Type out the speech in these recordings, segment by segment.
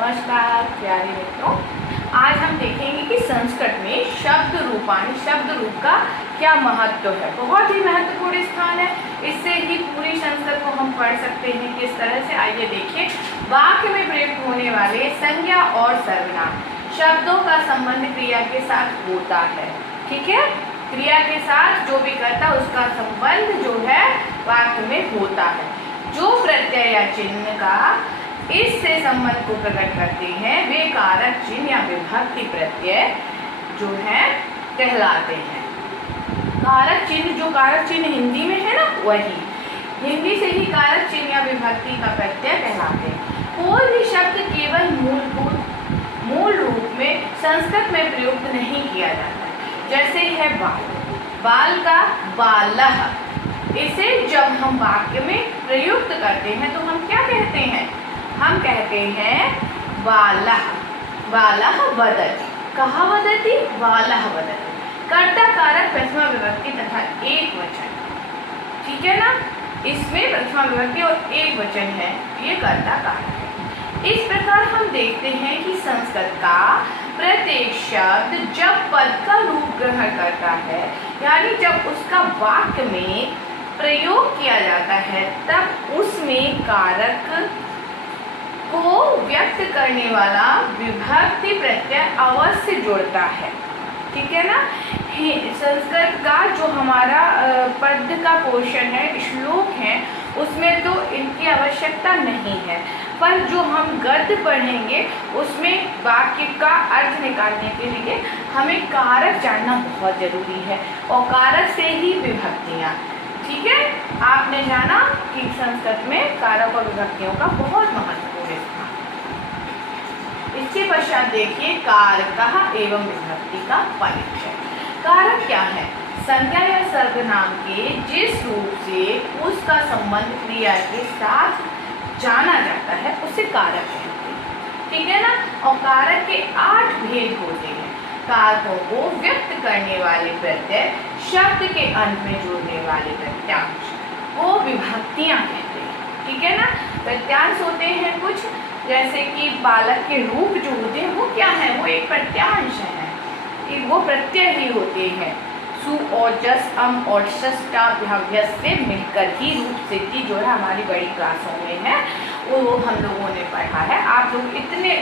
नमस्कार प्यारे मित्रों, आज हम देखेंगे कि संस्कृत में शब्द रूप का क्या महत्व है। बहुत ही महत्वपूर्ण स्थान है। इससे ही पूरी संस्कृत को हम पढ़ सकते हैं किस तरह से। आइए देखिए, वाक्य में प्रयुक्त होने वाले संज्ञा और सर्वनाम शब्दों का संबंध क्रिया के साथ होता है। ठीक है, क्रिया के साथ जो भी करता है उसका संबंध जो है वाक्य में होता है। जो प्रत्यय या चिन्ह का इससे संबंध को प्रकट करते हैं वे कारक चिन्ह या विभक्ति प्रत्यय जो है कहलाते हैं। कारक चिन्ह, जो कारक चिन्ह हिंदी में है ना, वही हिंदी से ही कारक चिन्ह या विभक्ति का प्रत्यय कहलाते हैं। कोई भी शब्द केवल मूल रूप में संस्कृत में प्रयुक्त नहीं किया जाता है। जैसे है बाल का बालः, इसे जब हम वाक्य में प्रयुक्त करते हैं तो हम क्या कहते हैं? हम कहते हैं बालः वदति। कहाँ वदति? बालः वदति। कर्ता कारक प्रथमा विभक्ति तथा एक वचन। ठीक है ना, इसमें प्रथमा विभक्ति और एक वचन है, ये कर्ता कारक है। इस प्रकार हम देखते हैं कि संस्कृत का प्रत्येक शब्द जब पद का रूप ग्रहण करता है, यानी जब उसका वाक्य में प्रयोग किया जाता है, तब उसमें कारक को व्यक्त करने वाला विभक्ति प्रत्यय अवश्य जुड़ता है। ठीक है ना। संस्कृत का जो हमारा पद का पोर्शन है, श्लोक है, उसमें तो इनकी आवश्यकता नहीं है, पर जो हम गद्य पढ़ेंगे उसमें वाक्य का अर्थ निकालने के लिए हमें कारक जानना बहुत जरूरी है, और कारक से ही विभक्तियाँ। ठीक है, आपने जाना कि संस्कृत में कारक और विभक्तियों का बहुत महत्वपूर्ण स्थान। इसके पश्चात देखिए कारकः एवं विभक्ति का परिचय। कारक क्या है? संज्ञा या सर्वनाम के जिस रूप से उसका संबंध क्रिया के साथ जाना जाता है उसे कारक कहते हैं। ठीक है ना। और कारक के 8 भेद होते हैं। कारकों को व्यक्त करने वाले प्रत्यय, शब्द के अंत में जोड़ने वाले प्रत्यांश वो विभक्तियां कहते हैं। ठीक है ना। प्रत्यांश होते हैं कुछ, जैसे कि बालक के रूप जो होते हैं वो क्या है? वो एक प्रत्यांश है, वो प्रत्यय ही होते हैं। सु और जस, अम और षष्टा भव्य से मिलकर ही रूप सिद्धि जो है हमारी बड़ी क्लासों में है, वो हम लोगों ने पढ़ा है। आप लोग इतने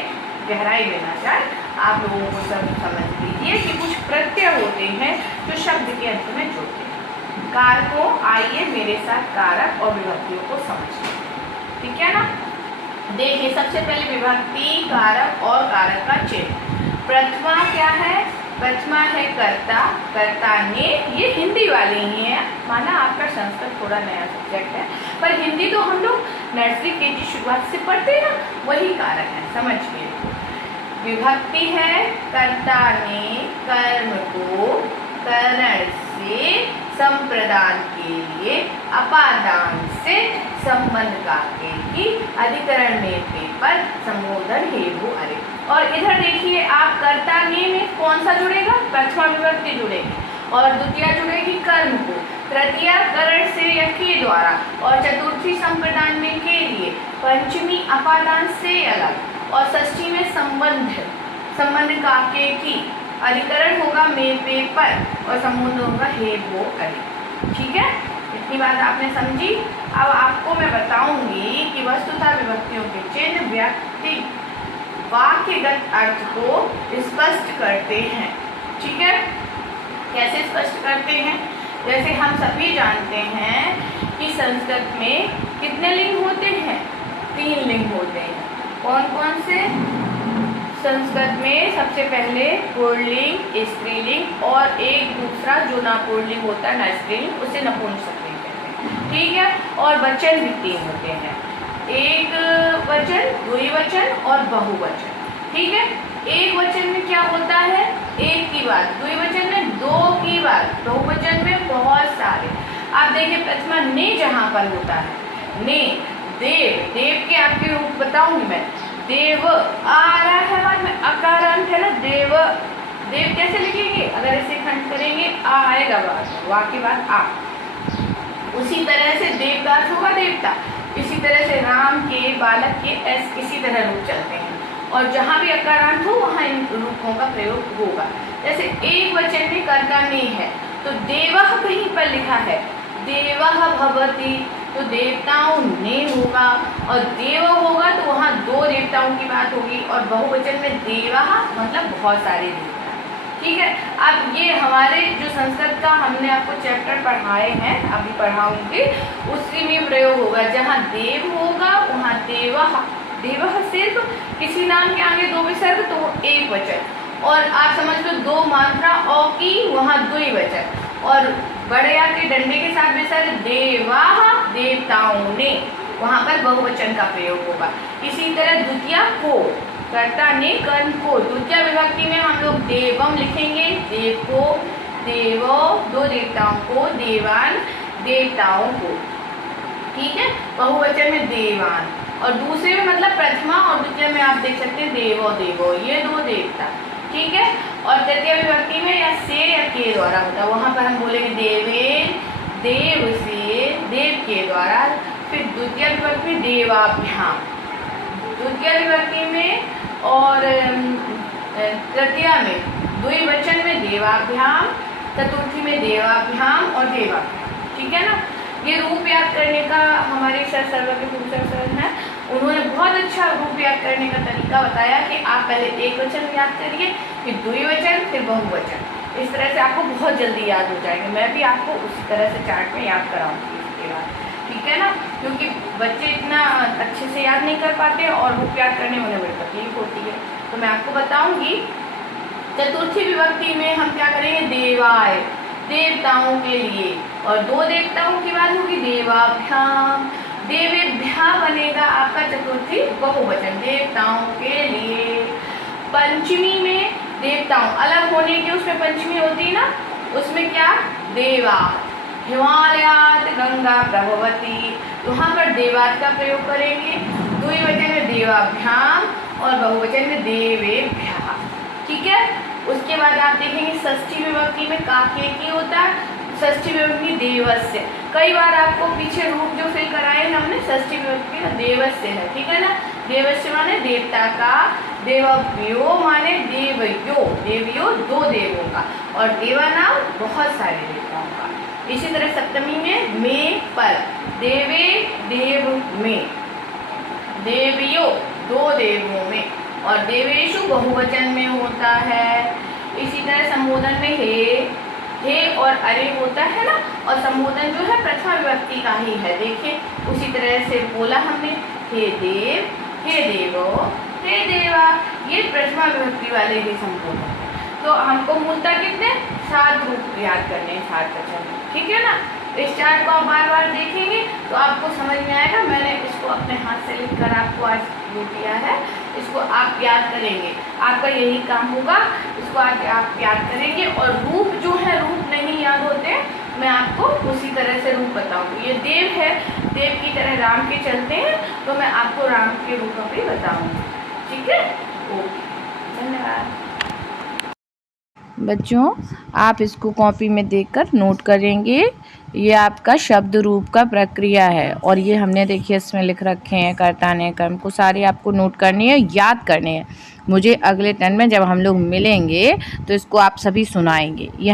गहराई में ना जाए, आप लोगों को सब समझ लीजिए कि कुछ प्रत्यय होते हैं जो शब्द के अंत में जोड़ते हैं। कारकों, आइए मेरे साथ कारक और विभक्तियों को समझिए। ठीक है ना। देखिए, सबसे पहले विभक्ति, कारक और कारक का चिन्ह। प्रथमा क्या है? प्रथमा है कर्ता, कर्ता ने, ये हिंदी वाली ही है, माना आपका संस्कृत थोड़ा नया सब्जेक्ट है, पर हिंदी तो हम लोग नर्सरी केजी शुरुआत से पढ़ते हैं ना, वही कारक है, समझिए। विभक्ति है कर्ता ने कर्म को करण से संप्रदान के लिए अपादान से संबंध काके की अधिकरण में पेपर संबोधन हेतु अरे। और इधर देखिए आप, कर्ता ने में कौन सा जुड़ेगा? प्रथमा विभक्ति जुड़ेगी, और द्वितीय जुड़ेगी कर्म को, तृतीय करण से या के द्वारा, और चतुर्थी संप्रदान में के लिए, पंचमी अपादान से अलग, और षष्ठी में संबंध काके की, अधिकरण होगा में पेपर, और संबोधन होगा हे वो अरे। ठीक है, इतनी बात आपने समझी। अब आपको मैं बताऊंगी कि वस्तुतः विभक्तियों के चिन्ह व्यक्ति वाक्यगत अर्थ को स्पष्ट करते हैं। ठीक है, कैसे स्पष्ट करते हैं? जैसे हम सभी जानते हैं कि संस्कृत में कितने लिंग होते हैं? 3 लिंग होते हैं। कौन कौन से? संस्कृत में सबसे पहले पुल्लिंग, स्त्रीलिंग, और एक दूसरा जो नपुंसकलिंग होता है, नस्त्रीलिंग, उसे नपुंसकलिंग कहते हैं। ठीक है, और वचन भी 3 होते हैं, एक वचन, द्विवचन और बहुवचन। ठीक है, एक वचन में क्या होता है? एक की बात, द्विवचन में 2 की बात, बहुवचन में बहुत सारे। आप देखिए प्रथमा ने जहाँ पर होता है, ने, देव, देव के आपके रूप बताऊंगी मैं। देव आ रहा है बाद में, अकार अंत है ना, देव, देव कैसे लिखेंगे? अगर इसे खंड करेंगे आ आएगा बाद, वा के बाद आ। उसी तरह से देव का अर्थ होगा देवता। इसी तरह से राम के, बालक के इसी तरह रूप चलते हैं। और जहाँ भी अकारांत हो वहाँ इन रूपों का प्रयोग होगा। जैसे एक वचन में कर्ता ने है तो देवः कहीं पर लिखा है, देवः भवति तो देवताओं ने होगा, और देव होगा तो वहाँ दो देवताओं की बात होगी, और बहुवचन में देवः मतलब बहुत सारे देवता। ठीक है, अब ये हमारे जो संस्कृत का हमने आपको चैप्टर पढ़ाए हैं, अभी पढ़ाऊंगी, उसी में प्रयोग होगा। जहाँ देव होगा वहाँ देवः, देवः सिर्फ किसी नाम के आगे दो विसर्ग तो वो एक वचन, और आप समझ लो दो मात्रा औ की वहाँ द्विवचन, और बड़े आ के डंडे के साथ विसर्ग देवाः देवताओं ने, वहाँ पर बहुवचन का प्रयोग होगा। इसी तरह द्वितीया को, कर्ता ने कर्म को, द्वितीय विभक्ति में हम लोग देवम लिखेंगे, देव को, देवो दो देवताओं को, देवान देवताओं को। ठीक है, बहुवचन में देवान, और दूसरे में मतलब प्रथमा और द्वितीय में आप देख सकते हैं देवो देवो, ये दो देवता। ठीक है, और तृतीय विभक्ति में या से या के द्वारा होता है, वहाँ पर हम बोलेंगे देवे देव से, देव के द्वारा। फिर द्वितीय विभक्ति में देवाभ्याम, द्वितीय विभक्ति में और तृतीय में द्विवचन में देवाभ्याम, चतुर्थी में देवाभ्याम और देवाभ्याम। ठीक है ना, ये रूप याद करने का हमारे सर सर्वज्ञ सर हैं, उन्होंने बहुत अच्छा रूप याद करने का तरीका बताया कि आप पहले एक वचन याद करिए, फिर द्विवचन, फिर बहुवचन। इस तरह से आपको बहुत जल्दी याद हो जाएंगे। मैं भी आपको उसी तरह से चार्ट में याद कराऊंगी इसके बाद। ठीक है ना, क्योंकि बच्चे इतना अच्छे से याद नहीं कर पाते और रूप याद करने में उन्हें बड़ी तकलीफ होती है, तो मैं आपको बताऊंगी। चतुर्थी विभक्ति में हम क्या करेंगे, देवाय देवताओं के लिए, और दो देवताओं की बात होगी देवाभ्याम, देवेभ्या बनेगा आपका चतुर्थी बहुवचन, देवताओं के लिए। पंचमी में देवताओं अलग होने की उसमें पंचमी होती ना, उसमें क्या देवा, हिमालयात गंगा प्रभवती, वहाँ पर देवात का प्रयोग करेंगे। द्विवचन में देवाभ्याम और बहुवचन में देवेभ्या। ठीक है, उसके बाद आप देखेंगे षष्ठी विभक्ति में काके की होता है, षष्ठी विभक्ति देवस्य। कई बार आपको पीछे रूप जो फिल कराए हमने षष्ठी विभक्ति का देवस्य है। ठीक है ना, देवस्य माने देवता का, देवव्यो माने देवयो, देवयो दो देवों का, और देवा नाम बहुत सारे देवताओं का। इसी तरह सप्तमी में पर, देवे देव में, देवियो दो देवों में, और देवेशु बहुवचन में होता है। इसी तरह संबोधन में हे और अरे होता है ना, और संबोधन जो है प्रथमा विभक्ति का ही है। देखिए उसी तरह से बोला हमने, हे देव, हे देवो, हे देवा, ये प्रथमा विभक्ति वाले ही संबोधन। तो हमको मूलतः कितने 7 रूप याद करने हैं, 7 वचन। ठीक है ना, इस चार्ट को आप बार बार देखेंगे तो आपको समझ में आएगा। मैंने इसको अपने हाथ से लिखकर आपको आज दे दिया है, इसको आप याद करेंगे, आपका यही काम होगा। इसको आप याद करेंगे, और रूप जो है, रूप नहीं याद होते, मैं आपको उसी तरह से रूप बताऊंगी। ये देव है, देव की तरह राम के चलते हैं, तो मैं आपको राम के रूपों भी बताऊंगी। ठीक है, ओके, धन्यवाद। बच्चों, आप इसको कॉपी में देखकर नोट करेंगे। ये आपका शब्द रूप का प्रक्रिया है, और ये हमने देखिए इसमें लिख रखे हैं कर्ता ने कर्म को, सारे आपको नोट करनी है, याद करने हैं। मुझे अगले टर्न में जब हम लोग मिलेंगे तो इसको आप सभी सुनाएंगे। ये